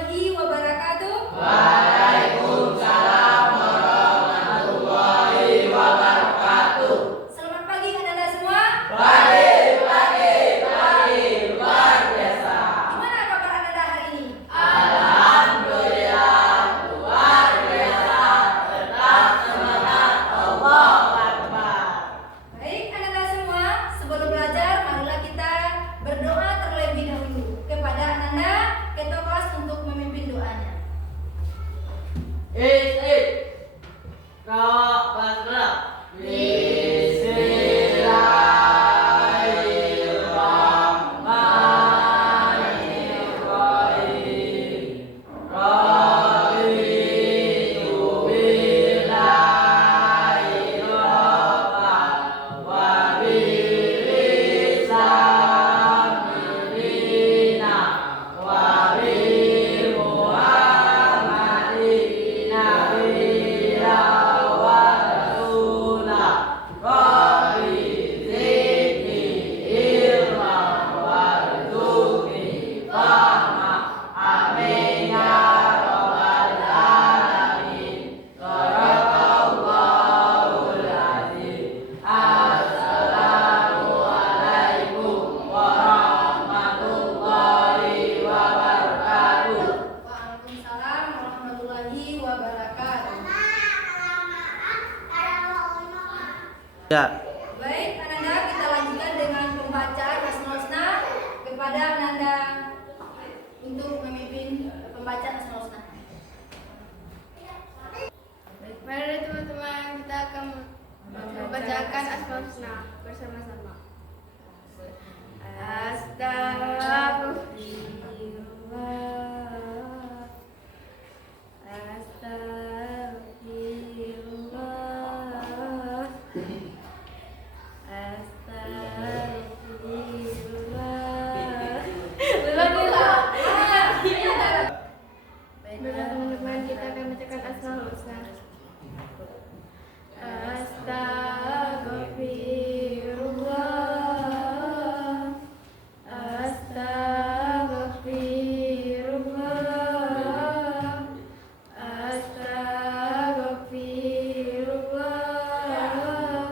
warahmatullahi wabarakatuh. Waalaikumsalam warahmatullahi wabarakatuh. Selamat pagi anak-anak semua. Pagi, luar biasa. Gimana kabar anak-anak hari ini? Alhamdulillah, luar biasa. Tetap semangat, Allahu Akbar. Baik anak-anak semua, sebelum belajar marilah kita berdoa terlebih dahulu kepada anak-anak ketua kelas untuk memimpin doanya. Kak Basra. Bismillahirrahmanirrahim. Raditu billahi rabban wa bil-Islam dinan wa bi Muhammadin nabiyyan wa rasulah. Rabbi zidni ilman warzuqni fahma. Amin ya rabbal alamin. Sadaqallahul azim. Assalamualaikum warahmatullahi wabarakatuh. Waalaikumsalam warahmatullahi wabarakatuh. Ya, Baik anak-anak, kita lanjutkan dengan pembacaan Asmaul Husna kepada anak-anak untuk memimpin pembacaan Asmaul Husna. Mari teman-teman, kita akan membacakan Asmaul Husna bersama-sama. Astagfirullah, astagfirullah, astagfirullah. Baiklah teman-teman, kita akan bacakan Asmaul Husna. Astagfirullah, astagfirullah, astagfirullah.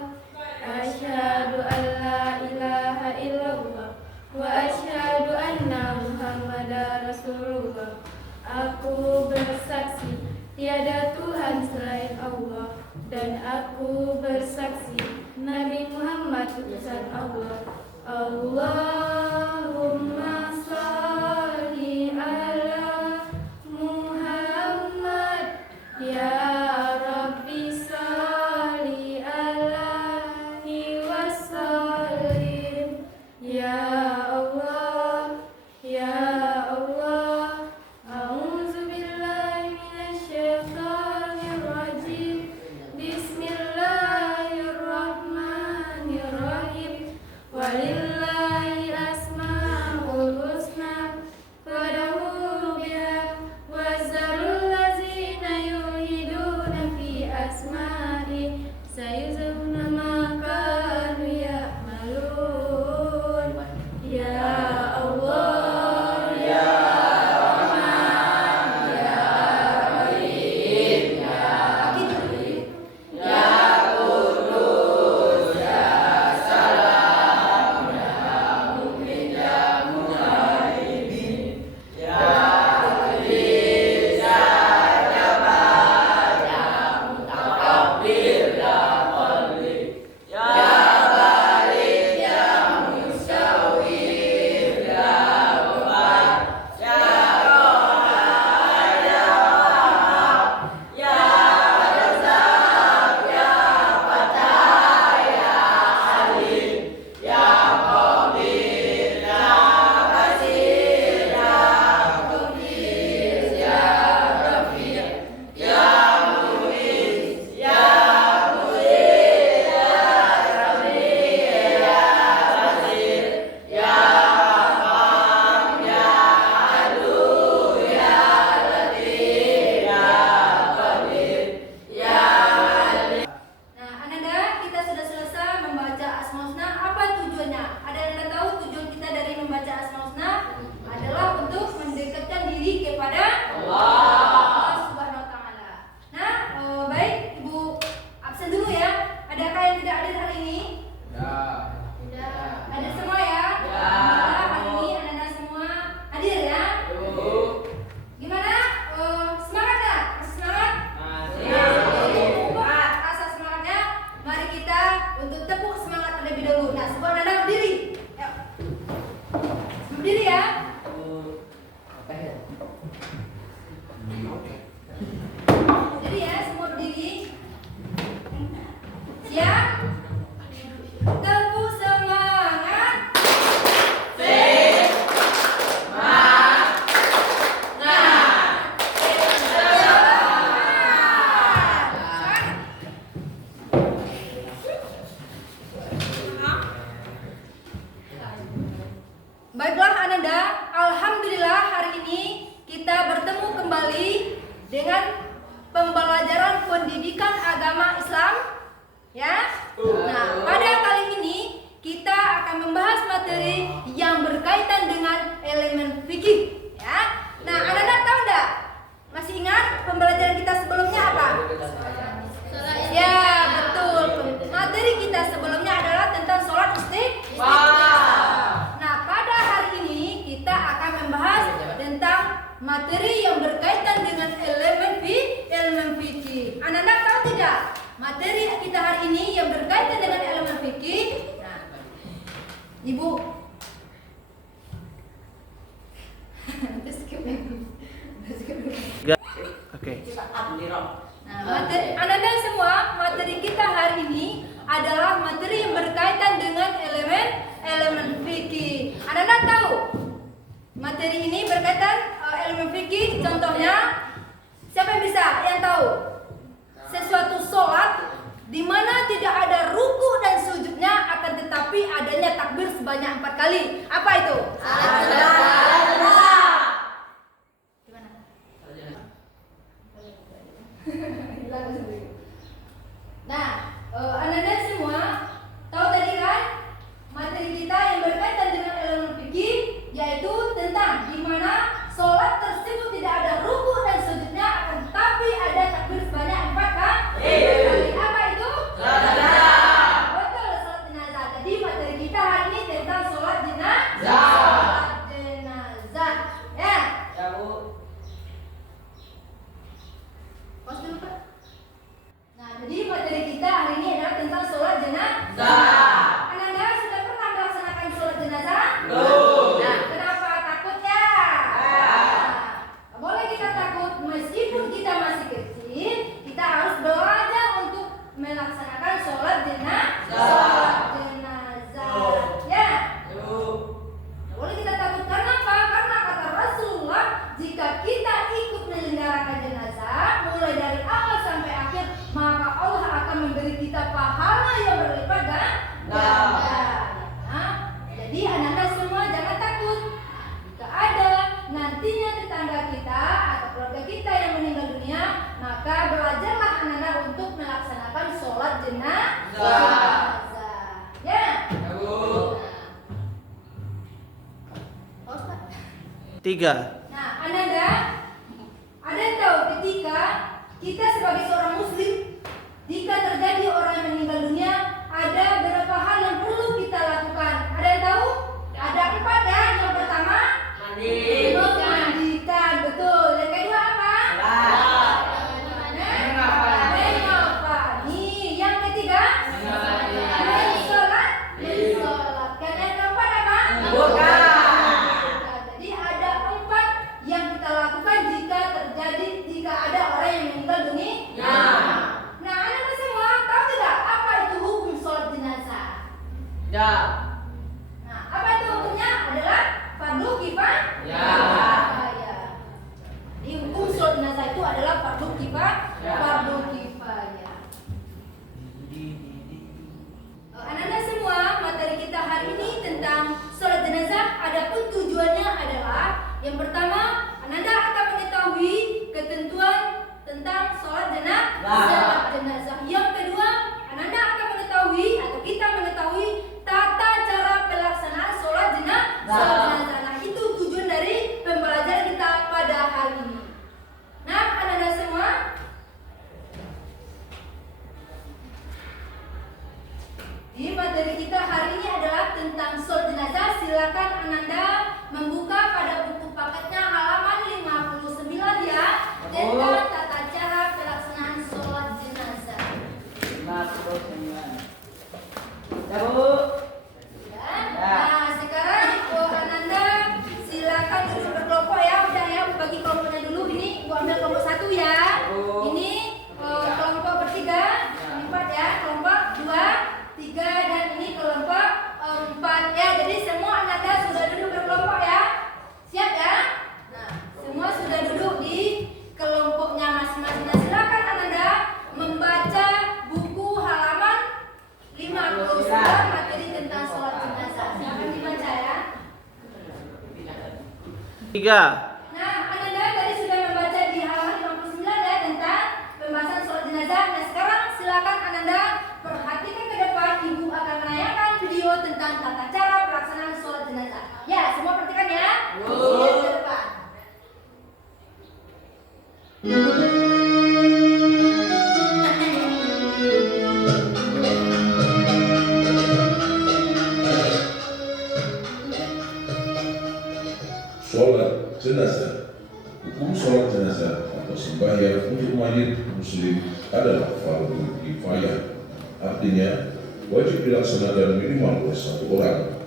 Asyhadu an la ilaha illallah wa asyhadu anna Muhammadar Rasulullah. Aku bersaksi tiada Tuhan selain Allah, dan aku bersaksi Nabi Muhammad utusan Allah. Allahumma sholli ala Muhammad, ya Rabbi sholli alaihi wasallim. Ya Allah, ya Allah, a'udzu billahi minasyaitonir rajim. Bismillahirrahmanirrahim. Walillahi asmaul pendidikan agama Islam, ya. Nah, pada kali ini kita akan membahas materi yang berkaitan dengan elemen fikih, ya. Nah, anak-anak tahu enggak? Masih ingat pembelajaran kita sebelumnya apa? Ya, betul. Materi kita sebelumnya adalah tentang sholat istiqamah. Nah, pada hari ini kita akan membahas tentang materi yang berkaitan dengan elemen fikih. Anak-anak tahu tidak? Materi kita hari ini yang berkaitan dengan elemen fikih. Nah, Ibu. Oke. Nah, anak-anak semua, materi kita hari ini adalah materi yang berkaitan dengan elemen fikih. Anak-anak tahu materi ini berkaitan elemen fikih. Contohnya, siapa yang bisa? Yang tahu? Sesuatu sholat di mana tidak ada ruku dan sujudnya, akan tetapi adanya takbir sebanyak 4 kali. Apa itu? Nah, anak-anak semua tahu tadi kan materi kita yang berkaitan dengan elemen fikih, yaitu tentang di mana sholat tersebut tidak ada ruku dan sujudnya, akan tetapi ada takbir sebanyak 4 kali. Apa itu? Betul, sholat jenazah. Jadi materi kita hari ini tentang sholat jenazah. Ya. Pos dulu, Pak. Nah, jadi materi kita hari ini adalah tentang sholat jenazah. Anak-anak sudah pernah melaksanakan sholat jenazah? Nah, kenapa takutnya? Nah, boleh kita takut, meskipun kita masih kecil, kita harus belajar untuk melaksanakan sholat jenazah. Ya. Boleh kita takut karena apa? Karena kata Rasulullah, jika kita ikut menyelenggarakan jenazah mulai dari awal sampai akhir, maka Allah akan memberi kita pahala yang berlipat ganda. Nah, jadi anak-anak semua jangan takut. Jika ada nantinya tetangga kita atau keluarga kita yang meninggal dunia, maka belajarlah anak-anak untuk melaksanakan sholat jenazah. Ya. Tiga. Nah, anak-anak, ada yang tahu ketika kita sebagai seorang muslim, jika terjadi orang yang meninggal dunia, ada beberapa hal yang perlu kita lakukan. Ada yang tahu? Ada 4 ya. Yang pertama, memandikan. Betul. Yang kedua apa? Mengafani. Yang ketiga, mensolatkan. Yang keempat apa? Jadi ada 4 yang kita lakukan jika ada orang yang meninggal dunia. Nah, anak-anak semua tahu tidak apa itu hukum sholat jenazah? Nah, apa itu hukumnya? Adalah fardu kifayah. Jadi hukum sholat jenazah itu adalah fardu kifayah. Anak-anak semua, materi kita hari ini tentang sholat jenazah. Adapun tujuannya adalah yang pertama, anak-anak akan mengetahui ketentuan tentang sholat jenazah. Yang kedua, anak-anak akan mengetahui atau kita mengetahui tata cara pelaksanaan sholat jenazah. Nah, itu tujuan dari pembelajaran kita pada hari ini. Nah, anak-anak semua, di materi kita hari ini adalah tentang sholat jenazah. Silakan anak-anak membuka pada buku paketnya halaman 59 ya, tentang tata cara pelaksanaan sholat jenazah. Ya. Nah, sekarang anak-anak silakan duduk berkelompok ya. Udah ya, bagi kelompoknya dulu. Ini gua ambil kelompok 1 ya. Ini kelompok bertiga, 4 ya. Kelompok 2, 3, dan ini kelompok 4 ya. Jadi semua anak-anak sudah duduk berkelompok ya. Siap ya? Nah, semua sudah duduk di kelompoknya masing-masing. Nah, silakan anak-anak membaca buku halaman 59 materi tentang sholat jenazah. Silakan dibaca ya. 3. Nah, anak-anak tadi sudah membaca di halaman 59 ya tentang pembahasan sholat jenazah. jenazah. Hukum sholat jenazah atau sembahyang untuk mayit muslim adalah fardu kifayah. Artinya, wajib dilaksanakan minimal oleh satu orang.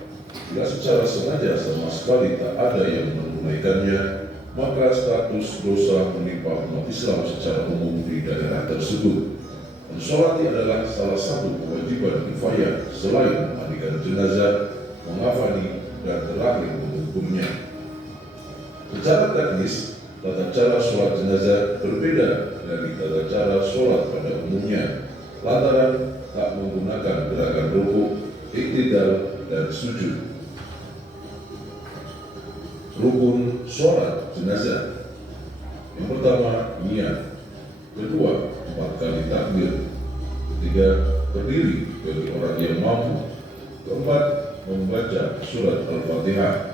Bila secara sengaja sama sekali tak ada yang menunaikannya, maka status dosa menimpa umat Islam secara umum di daerah tersebut. Mensolati adalah salah satu kewajiban kifayah selain memandikan jenazah, mengafani, dan terakhir menghukumnya. Secara teknis, tata cara sholat jenazah berbeda dari tata cara sholat pada umumnya, lantaran tak menggunakan gerakan rukuk, iktidal, dan sujud. Rukun sholat jenazah. Yang pertama, niat. Kedua, 4 kali takbir. Ketiga, berdiri bagi orang yang mampu. Keempat, membaca surat Al-Fatihah.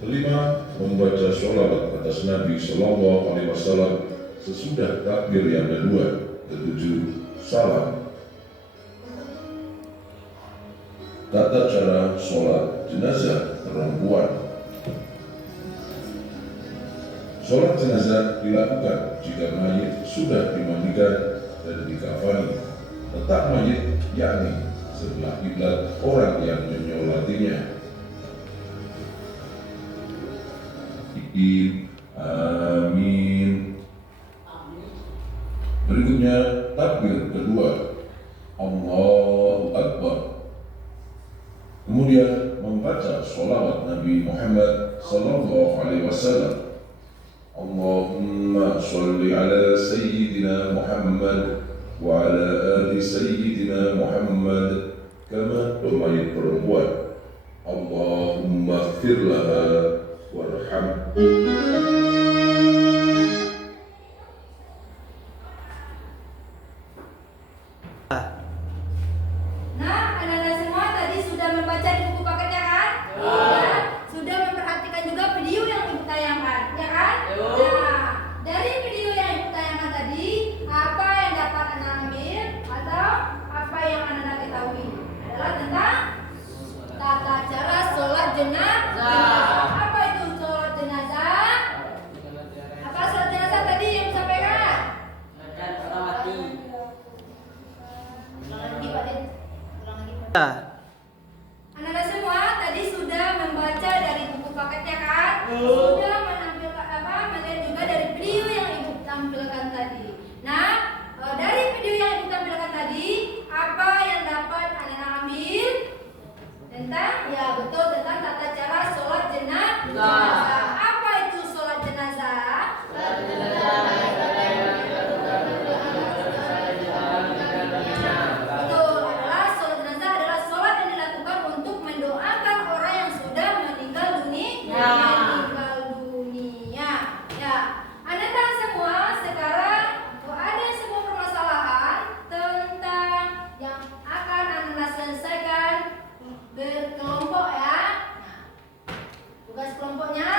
Kelima, membaca sholawat atas Nabi Sallallahu Alaihi Wasallam sesudah takbir yang kedua. Ketujuh, salam. Tata cara sholat jenazah perempuan. Sholat jenazah dilakukan jika mayit sudah dimandikan dan dikafani. Letak mayit yakni sebelah kiblat orang yang menyolatinya. Amin. Berikutnya takbir kedua, Allahu Akbar. Kemudian membaca sholawat Nabi Muhammad Sallallahu Alaihi Wasallam. Allahumma sholli ala Sayyidina Muhammad wa ala ali Sayyidina Muhammad. Kama pemain perempuan, Allahumma ighfir laha warham. Nah, anak-anak semua tadi sudah membaca di buku paketnya kan? Ya. Sudah memperhatikan juga video yang ibu tayangkan, ya kan? Nah, dari video yang ibu tayangkan tadi, apa yang dapat anak ambil atau apa yang anak ketahui adalah tentang tata cara sholat jenazah. Apa itu sholat jenazah? Apa sholat jenazah tadi yang disampaikan? Ulang lagi, Pak Din. Ulang lagi, Pak. Anak-anak semua tadi sudah membaca dari buku paketnya kan? Sudah menampilkan melihat juga dari video yang ibu tampilkan tadi. Nah, dari video yang ibu tampilkan tadi, apa yang dapat anak-anak ambil? Tentang, ya betul, tentang tata cara sholat jenazah. Apa itu sholat jenazah? Betul, adalah sholat jenazah adalah sholat yang dilakukan untuk mendoakan orang yang sudah meninggal dunia. Ya, anak-anak semua sekarang ada sebuah permasalahan tentang yang akan anak selesaikan berkelompok ya. Tugas kelompoknya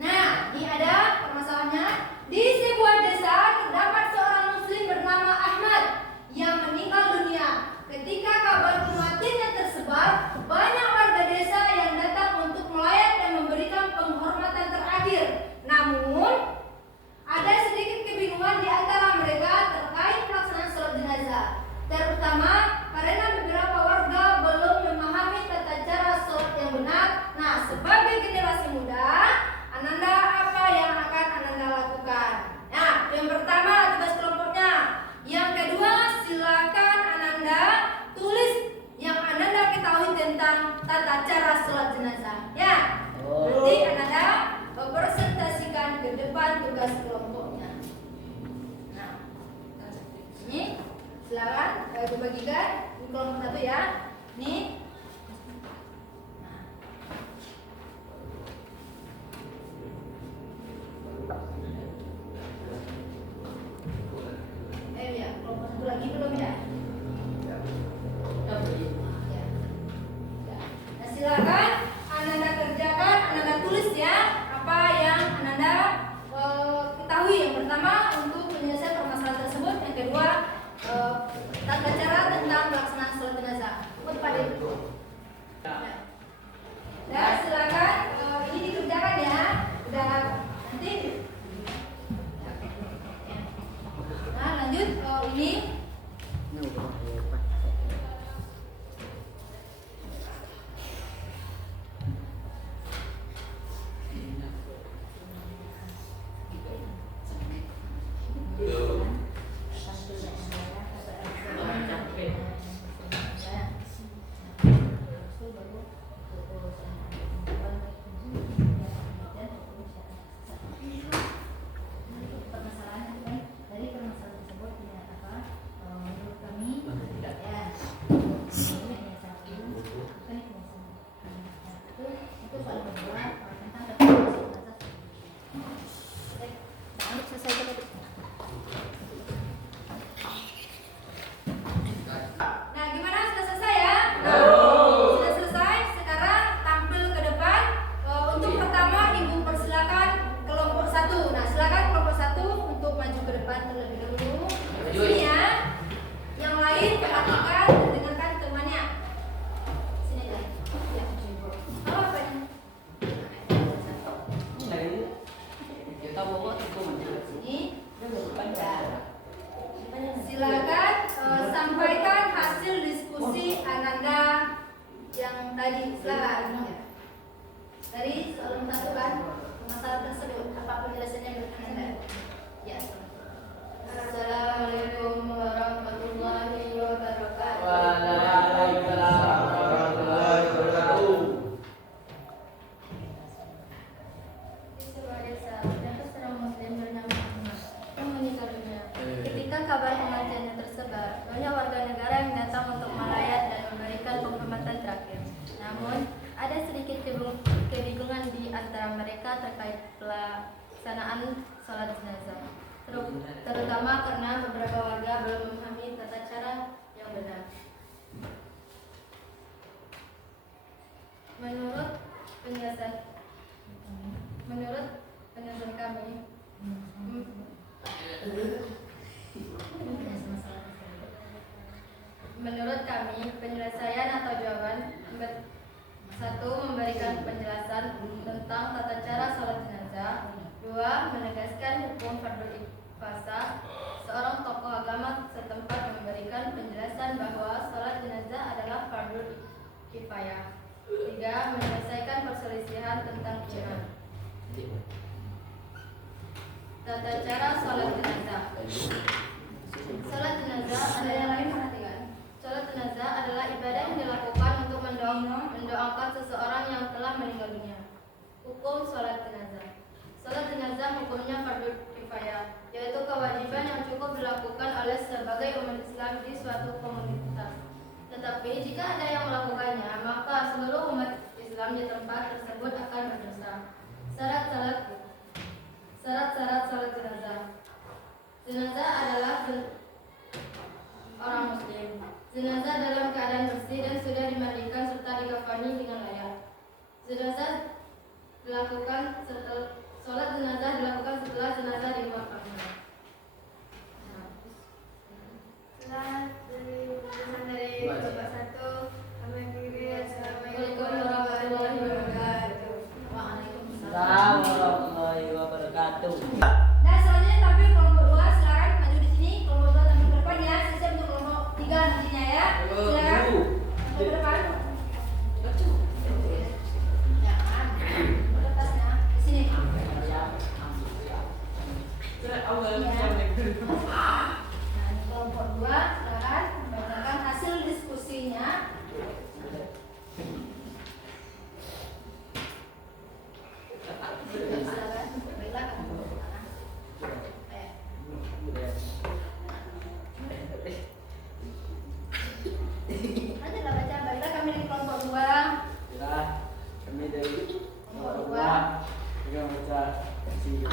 nah, ini ada permasalahannya. Di sebuah desa terdapat seorang muslim bernama Ahmad yang meninggal dunia. Ketika kabar kematiannya tersebar, banyak warga desa yang datang untuk melayat dan memberikan penghormatan terakhir. Namun, ada sedikit kebingungan di antara mereka terkait pelaksanaan sholat jenazah. Terutama karena beberapa warga belum memahami tata cara sholat yang benar. Nah, sebagai generasi muda, Ananda apa yang akan Ananda lakukan? Nah, yang pertama tugas kelompoknya. Yang kedua, silakan Ananda tulis yang Ananda ketahui tentang tata cara sholat jenazah. Ya, nanti Ananda presentasikan ke depan tugas kelompoknya. Nah, ini silakan dibagikan di kelompok 1 ya. Nih. Ya, kelompok 1 lagi belum ya? Ya. Nah, silakan Ananda kerjakan, Ananda tulis ya apa yang Ananda ketahui. Yang pertama untuk menyelesaikan permasalahan tersebut, yang kedua tata cara tentang pelaksanaan sholat jenazah. Pak Din. Dan silakan ini dikerjakan ya. Udah nanti. Nah lanjut ini. Nah, gimana? Sudah selesai ya? Sudah selesai. Sekarang tampil ke depan. Untuk pertama, Ibu persilakan kelompok 1. Nah, silakan kelompok 1 untuk maju ke depan terlebih dahulu. Sini ya. Yang lain perhatikan dan dengarkan temannya. Sini aja. Ya. Halo, apa ini? Kita bawa itu Ini. Silakan sampaikan hasil diskusi Ananda yang tadi. Silakan. Dari soal 1 kan masalah tersebut apa penjelasannya menurut Anda? Ya. Assalamualaikum warahmatullahi wabarakatuh. Waalaikumsalam warahmatullahi wabarakatuh. Di sebuah desa, terdapat seorang muslim bernama Ahmad yang meninggal dunia. Ketika kabar kematiannya tersebar, banyak warga negara yang datang untuk melayat dan memberikan penghormatan terakhir. Namun, ada sedikit kebingungan di antara mereka terkait pelaksanaan sholat jenazah, terutama karena beberapa warga belum memahami tata cara yang benar. Menurut penjelasan kami, menurut kami, penyelesaian atau jawaban 1. Memberikan penjelasan tentang tata cara sholat jenazah. 2. Menegaskan hukum fardhu kifayah. Seorang tokoh agama setempat memberikan penjelasan bahwa sholat jenazah adalah fardhu kifayah. 3. Menyelesaikan perselisihan tentang iman. Tata cara sholat jenazah. Sholat jenazah ada yang lain perhatikan. Sholat jenazah adalah ibadah yang dilakukan untuk mendoakan seseorang yang telah meninggal dunia. Hukum sholat jenazah. Sholat jenazah hukumnya fardhu kifayah, yaitu kewajiban yang cukup dilakukan oleh sebagai umat Islam di suatu komunitas. Tetapi jika ada yang melakukannya, maka seluruh umat Islam di tempat tersebut akan berdosa. Syarat-syarat sholat jenazah. Jenazah adalah orang muslim. Jenazah dalam keadaan bersih dan sudah dimandikan serta dikafani dengan layak. Sholat jenazah dilakukan setelah jenazah dimakamkan. Dari Bapak 1 kami kiri. Assalamualaikum warahmatullahi wabarakatuh. Waalaikumsalam warahmatullahi wabarakatuh. Nah, selanjutnya tampil kelompok 2. Silakan maju di sini. Kelompok 2 tampil ke depan ya. Siap untuk kelompok 3 nantinya ya. Silakan. Ke depan. Nah, kelompok 2 silakan membacakan hasil diskusinya. Silakan. Baiklah, kamu ke mana? Lanjutlah baca. Baiklah, kami di kelompok 2. Ya, kami dari Kelompok 2. yang baca sini.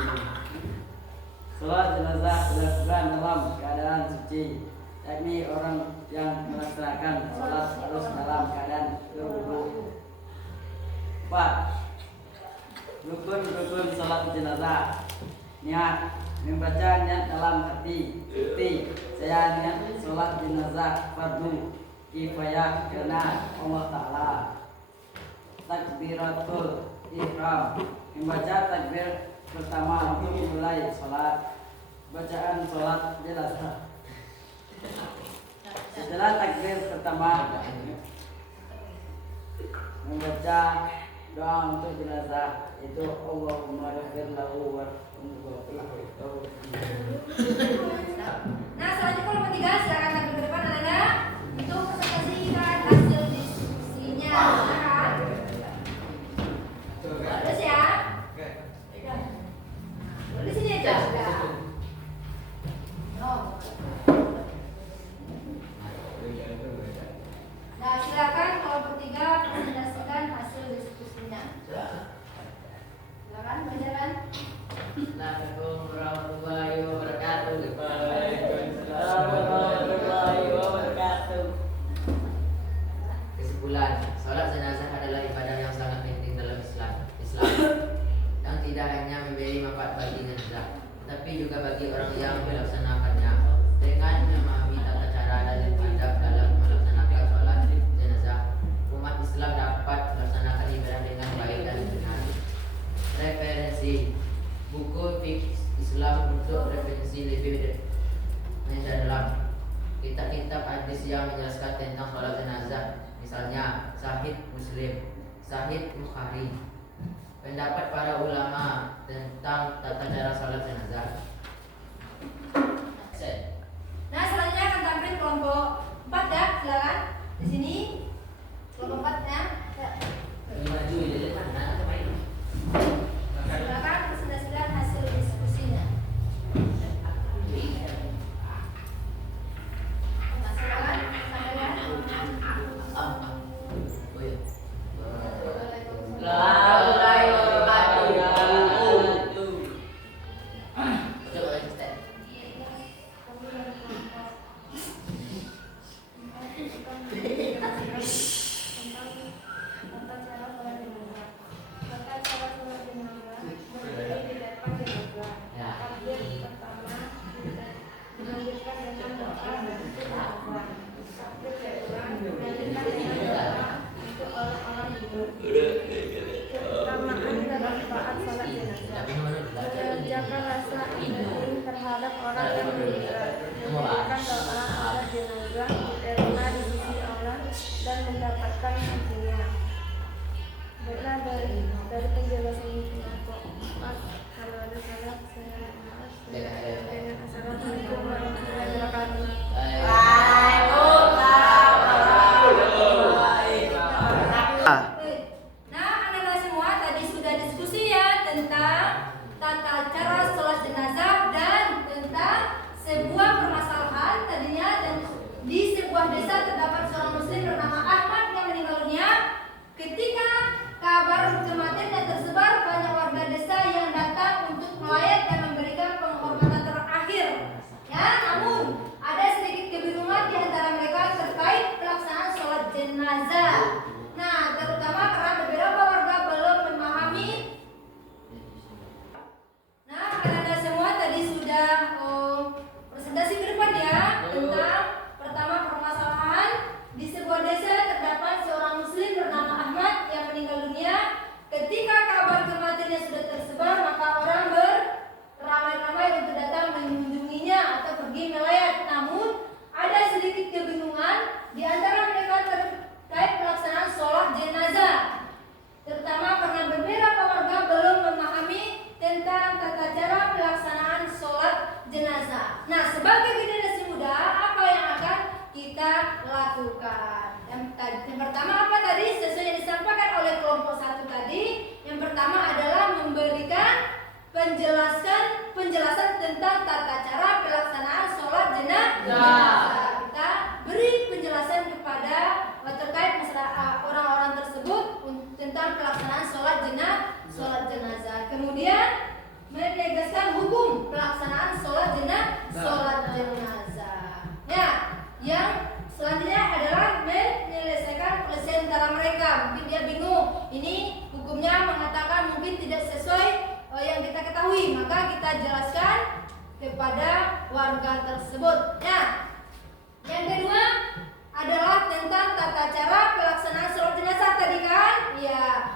Sholat jenazah dilakukan dalam keadaan suci, yakni orang yang melaksanakan sholat harus dalam keadaan berwudu. 4. Rukun sholat jenazah. Niat. Membaca niat dalam hati. Bukti. Saya niat sholat jenazah fardhu kifayah karena Allah Ta'ala. takbiratul ihram. Membaca takbir pertama untuk memulai sholat. Bacaan sholat jenazah. Setelah takbir pertama membaca doa untuk jenazah, itu Allahumma ghfir lahu warhamhu. Nah, selanjutnya kelompok 3 silakan tampil ke depan anak-anak untuk presentasikan hasil diskusinya. Silakan. Terus ya. Di sini aja. Nah, silakan kelompok 3 presentasikan hasil diskusinya. Silakan berjalan. Assalamualaikum warahmatullahi wabarakatuh. Warahmatullahi wabarakatuh. Kesimpulan, salat jenazah adalah ibadah yang sangat penting dalam Islam yang tidak hanya memberi manfaat bagi jenazah, tetapi juga bagi orang yang melaksanakannya. Dengan memahami tata cara dan adab dalam melaksanakan salat jenazah, umat Islam dapat melaksanakan ibadah dengan baik dan benar. Referensi buku fiqh Islam untuk referensi lebih mendalam. Kitab-kitab hadis yang menjelaskan tentang sholat jenazah, misalnya Sahih Muslim, Sahih Bukhari. Pendapat para ulama tentang tata cara sholat jenazah. Nah, selanjutnya akan tampil kelompok 4 ya, silakan. Di sini kelompok 4 ya. Silakan presentasikan hasil diskusinya. Nah, silakan sampaikan. Menjaga rasa ingin terhadap orang yang meninggal, memberikan doa agar jenazah diterima di sisi Allah dan mendapatkan hatinya. Baiklah, dari penjelasan itu kalau ada salah saya maaf. Assalamualaikum warahmatullahi wabarakatuh. Nah, anak-anak semua tadi sudah diskusi ya tentang tata cara sholat jenazah dan tentang sebuah permasalahan tadinya dan di sebuah desa terdapat seorang muslim bernama Ahmad yang meninggal dunia. Ketika kabar kematiannya tersebar, banyak warga desa yang datang untuk melayat dan memberikan penghormatan terakhir. Ya, namun ada sedikit kebingungan di antara mereka terkait pelaksanaan sholat jenazah. Nah, terutama karena beberapa warga belum memahami. Nah, anak-anak semua tadi sudah presentasi ke depan ya tentang pertama permasalahan di sebuah desa terdapat seorang muslim bernama Ahmad yang meninggal dunia. Ketika kabar kematiannya sudah tersebar, maka orang beramai-ramai untuk datang mengunjunginya atau pergi melayat. Namun ada sedikit kebingungan di antara mereka terkait pelaksanaan sholat jenazah, terutama karena beberapa warga belum memahami tentang tata cara pelaksanaan sholat jenazah. Nah, sebagai generasi muda, apa yang akan kita lakukan? Yang pertama apa tadi? Sesuai yang disampaikan oleh kelompok 1 tadi. Yang pertama adalah memberikan penjelasan tentang tata cara pelaksanaan sholat jenazah. Kita beri penjelasan kepada terkait masalah orang-orang tersebut tentang pelaksanaan sholat jenazah. Kemudian menegaskan hukum pelaksanaan sholat jenazah. Ya, yang selanjutnya adalah menyelesaikan perselisihan antara mereka. Mungkin dia bingung, ini hukumnya mengatakan mungkin tidak sesuai yang kita ketahui, maka kita jelaskan kepada warga tersebut. Nah, yang kedua adalah tentang tata cara pelaksanaan sholat jenazah tadi kan? Ya,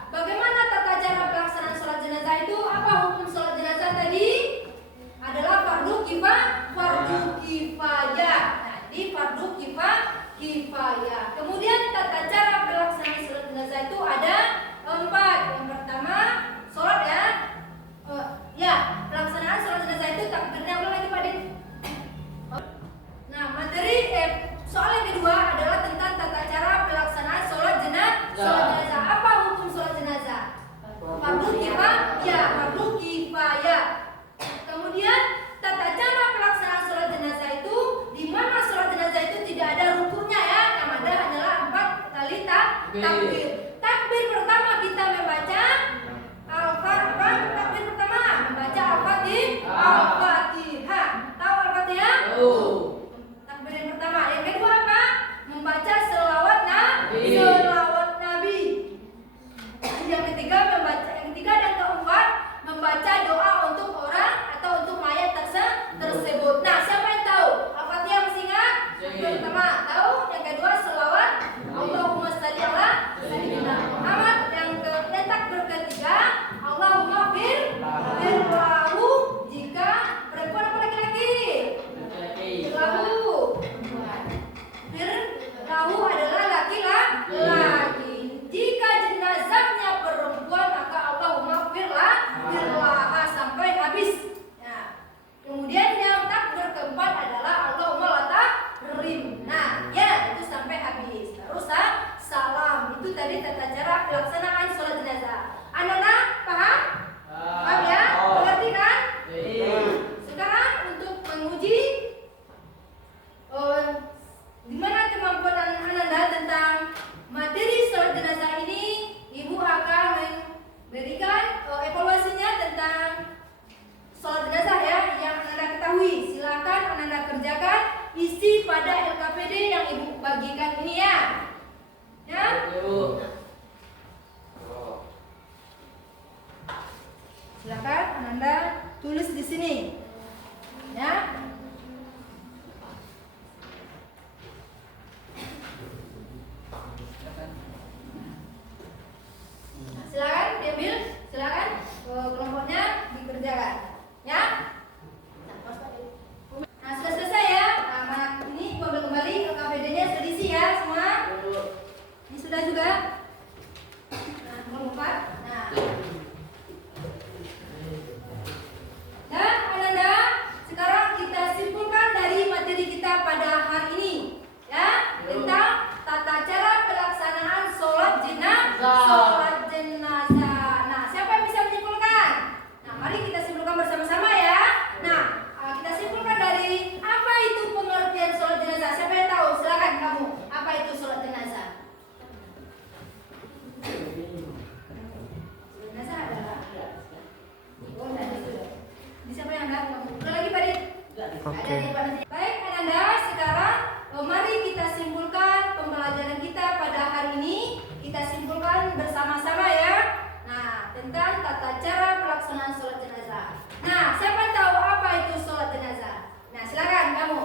Silakan Ananda tulis di sini. Ya. Nah, silakan diambil, silakan kelompoknya dikerjakan. Ya. Nah, sudah selesai ya. Nah, ini ambil kembali KPD-nya sudah diisi ya semua. Ini sudah juga. Nah, nomor 4. Nah. Dan Ananda, sekarang kita simpulkan dari materi kita pada hari ini, ya, tentang tata cara pelaksanaan sholat jenazah. Nah, siapa yang bisa menyimpulkan? Nah, mari kita simpulkan bersama-sama ya. Nah, kita simpulkan dari apa itu pengertian sholat jenazah. Siapa yang tahu? Silakan kamu. Apa itu sholat jenazah? Jenazah adalah. Oh, tadi sudah. Ini siapa yang ada? Udah lagi Pak Dit? Oke. Baik Ananda, sekarang mari kita simpulkan pembelajaran kita pada hari ini. Kita simpulkan bersama-sama ya. Nah, tentang tata cara pelaksanaan sholat jenazah. Nah, siapa tahu apa itu sholat jenazah? Nah, silakan kamu.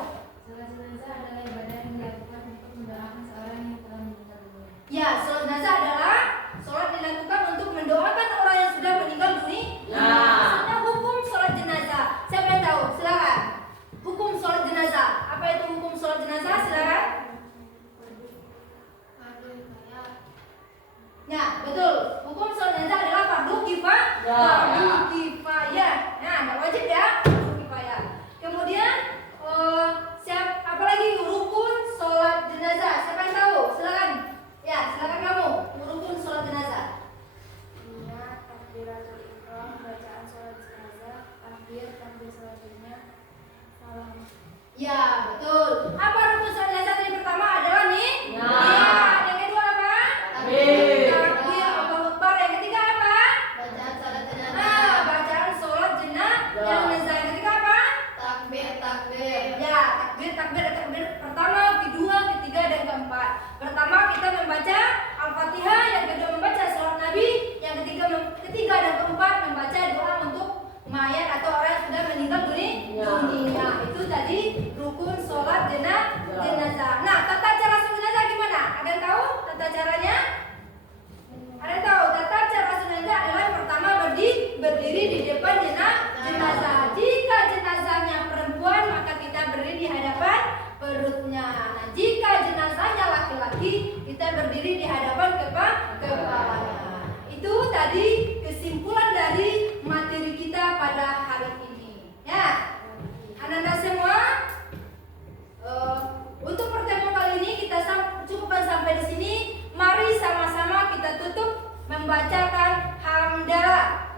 Sholat jenazah adalah ibadah yang dilakukan untuk mendoakan seorang yang telah meninggal dunia. Ya, sholat jenazah adalah sholat dilakukan untuk mendoakan orang yang sudah meninggal dunia. Maksudnya hukum sholat jenazah. Siapa yang tahu? Silakan. Hukum sholat jenazah. Apa itu hukum sholat jenazah? Silakan. Ya, betul. Hukum sholat jenazah adalah fardu kifayah. Nah, tidak wajib ya, fardu kifayah. Kemudian apalagi rukun sholat jenazah. Siapa yang tahu? Silakan. Ya, silakan kamu. Rukun sholat jenazah. Niat, takbiratul ihram, bacaan sholat jenazah, takbir sholatnya, salam. Ya, betul. Apa rukun sholat jenazah yang pertama adalah nih? Ya. Yang kedua apa? Takbir. Takbir, Allahu Akbar. Yang ketiga apa? Bacaan sholat jenazah. Nah, bacaan sholat jenazah. Yang ketiga apa? Takbir. Ya, takbir ada takbir pertama, kedua, ketiga, dan keempat. Pertama kita membaca Al-Fatihah, yang kedua membaca sholat Nabi, yang ketiga dan keempat membaca doa untuk mayat atau orang yang sudah meninggal dunia. Itu tadi rukun sholat jenazah. Nah, tata cara sholat jenazah gimana? Ada yang tahu tata caranya? Ada yang tahu? Tata cara sholat jenazah adalah yang pertama berdiri di depan jenazah. Jika jenazahnya perempuan, maka kita berdiri di hadapan perutnya. Nah, jika jenazahnya laki-laki, kita berdiri di hadapan kepalanya. Itu tadi kesimpulan dari materi kita pada hari ini. Ya, Ananda semua, untuk pertemuan kali ini kita cukupkan sampai di sini. Mari sama-sama kita tutup membacakan hamdalah.